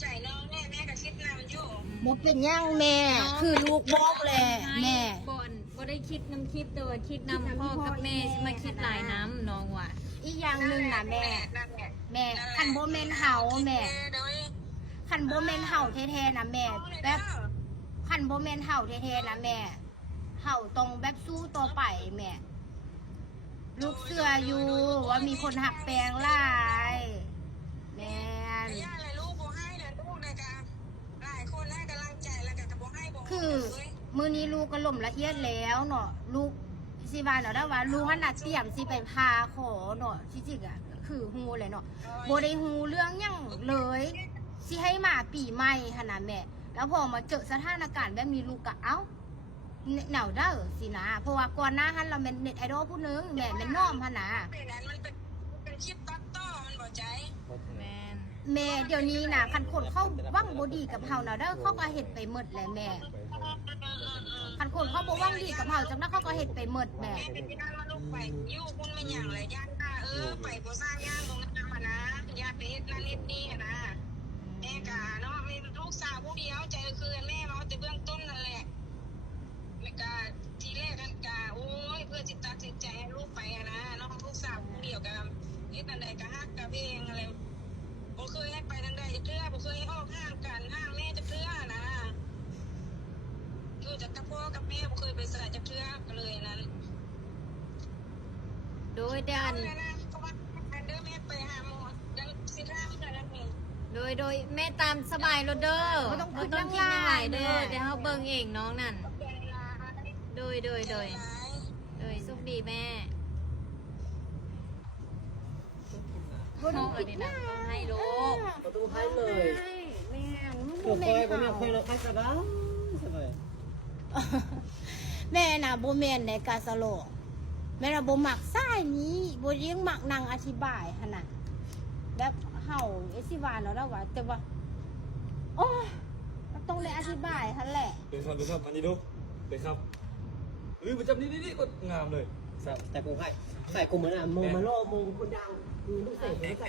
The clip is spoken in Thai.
ใจน้องแม่ก็คิดนำอยู่ บ่เป็นหยังแม่คือลูกบอกแหละแม่ บ่ได้คิดน้ำคิดแต่ว่าคิดน้ำพ่อกับแม่สิมาคิดหลายน้ำน้องว่ะ อีกอย่างหนึงน่ะแม่ นั่นแหละ แม่คันบ่แม่นเฮาแม่คันบ่แม่นเฮาแท้ๆนะแม่แบบคันบ่แม่นเฮาแท้ๆนะแม่เฮาต้องแบบสู้ต่อไปแม่ลูกเสืออยู่ว่ามีคนหักแปลงหลายแม่น ย่าเลยลูกบ่ให้เลยลูกเลยกันหลายคนให้กำลังใจแล้วก็บ่ให้บ่ คือมื้อนี้ลูกก็ล่มละเอียดแล้วเนาะลูกสิว่าเนาะว่าลูกหันน่ะเตรียมสิไปพาขอเนาะที่จริงอ่ะคือฮู้เลยเนาะบ่ได้ฮู้เรื่องหยังเลยสิให้มาปีใหม่หั่นน่ะแม่แล้วพอมาเจอสถานการณ์แบบมีลูกก็เอ้าหนาวเด้อสินะเพราะว่าก่อนหน้าหันเราเป็นเน็ตไอดอลผู้นึงแม่เป็นน้อมหั่นน่ะ เป็นนั้นมันเป็นคลิปตัดต่อมันบ่ใจ แม่น แม่เดี๋ยวนี้น่ะคันคนเข้าวังบ่ดีกับเฮาน่ะเด้อเขาก็เฮ็ดไปหมดแหละแม่คันคนเขาบ่วังดีกับเฮาจังนั้นเขาก็เฮ็ดไปหมดแม่ แม่เป็นที่นั่นว่าลูกไปอยู่คุณไม่อย่างไรย่านไปบ่สร้างย่านตรงนั้นมานะย่าไปเฮ็ดนั่นเฮ็ดนี่นะแม่กะเนาะมีลูกสาวผู้เดียวใจคือแม่มาแต่เบื้องต้นนั่นแหละแม่กะทีแรกกันกะโอ้ยเพื่อจิตตัดสินใจให้ลูกไปนะเนาะลูกสาวผู้เดียวกับเฮ็ดนั่นใดก็ฮักกับเพลงอะไรบ่เคยให้ไปนั่นใดจะเทื่อบ่เคยให้ออกห้างกันห้างแม่จะเทื่อนะอยู่จากกับพ่อกับแม่บ่เคยไปสลายจะเทื่อก็เลยนั้น โดยด้าน เดินแม่ไปหาหมอยังสิท่าเมื่อนั้นเอง โดยแม่ตามสบายแล้วเด้อ บ่ต้องคิด บ่ ยัง คิดยังไงเด้อ แม่ เดี๋ยวเฮาเบิ่งเองน้องนั่น ใจร้าย โดยสุขดีแม่ บ่ต้อง เอ คิ อ ด นี่ ห นะ ยัง ต้องให้ลูก ประตูให้เลย แม่ลูก เดี๋ยว บ่ คอย แม่ บ่ น แม่คอย เฮา เราให้กระด้างสบาย แม่น่ะบ่แม่นในกาสโลกแม่น่ะบ่มักสายนี้บ่เลี้ยงมักนั่งอธิบายหั่นน่ะแบบเฮาสิว่าเนาะแล้วว่าแต่ว่าโอ้ยต้องได้อธิบายหั่นแหละ เป็นครับอันนี้ดูเป็นครับประจำนี่กดงามเลย แต่กูให้ใส่กูเหมือนอ่ะมงมาล่อมงคนดังคือลูกเสก